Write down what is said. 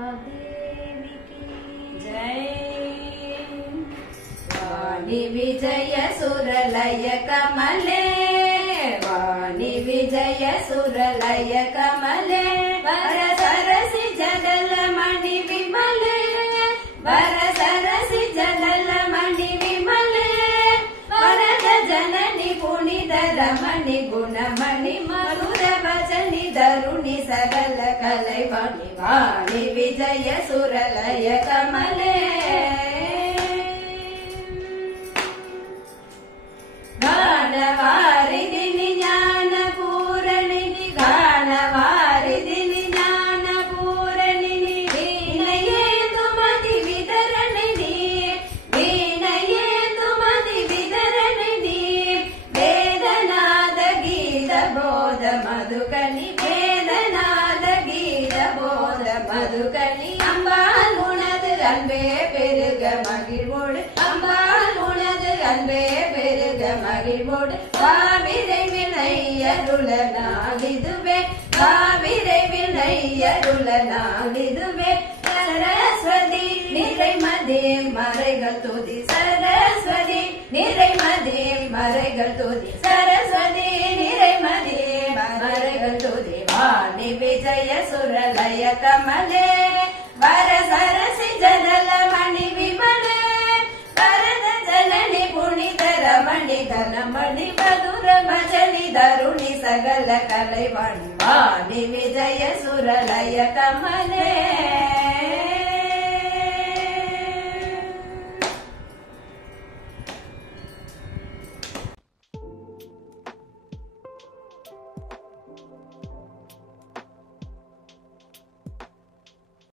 देवी की जय। वाणी विजय सुरलय कमले, वाणी विजय सुरलय कमले, वरसरसि जगल मणि विमले, वरसरसि जगल मणि विमले, वरद जननि पुनिदर मणि गुणमणि मधुर वचनि दरुणि सकल कलैवाणि, वाणी विजय सुरलय कमले। गानवारिदिनि ज्ञानपूरणिनि, गानवारिदिनि ज्ञानपूरणिनि, वीणयेन्दुमति वितरणिनि, वीणयेन्दुमति वितरणिनि, वेदनाद गीत बोध मधुकनि, वेदनाद गीत बोध मधुकनि, अम्बाल उनது அன்பே பெருக மகிழ்வோடு, அம்பாள் உனது அன்பே பெருக மகிழ்வோடு, காவிரை வினையருள நாளிதுவே, காவிரை வினையருள நாளிதுவே, சரஸ்வதி நிறைமதி மறைகள் துதி, சரஸ்வதி நிறைமதி மறைகள் துதி, சரஸ்வதி நிறைமதி மறைகள் துதி, வாணி விஜய சுரலய கமலே, वरसरसि जगल मणि विमले, वरद जननि पुनिदर मणि धनमणि मधुर भजनि दरुणि सकल कलैवाणि, वाणी विजय सुरलय कमले।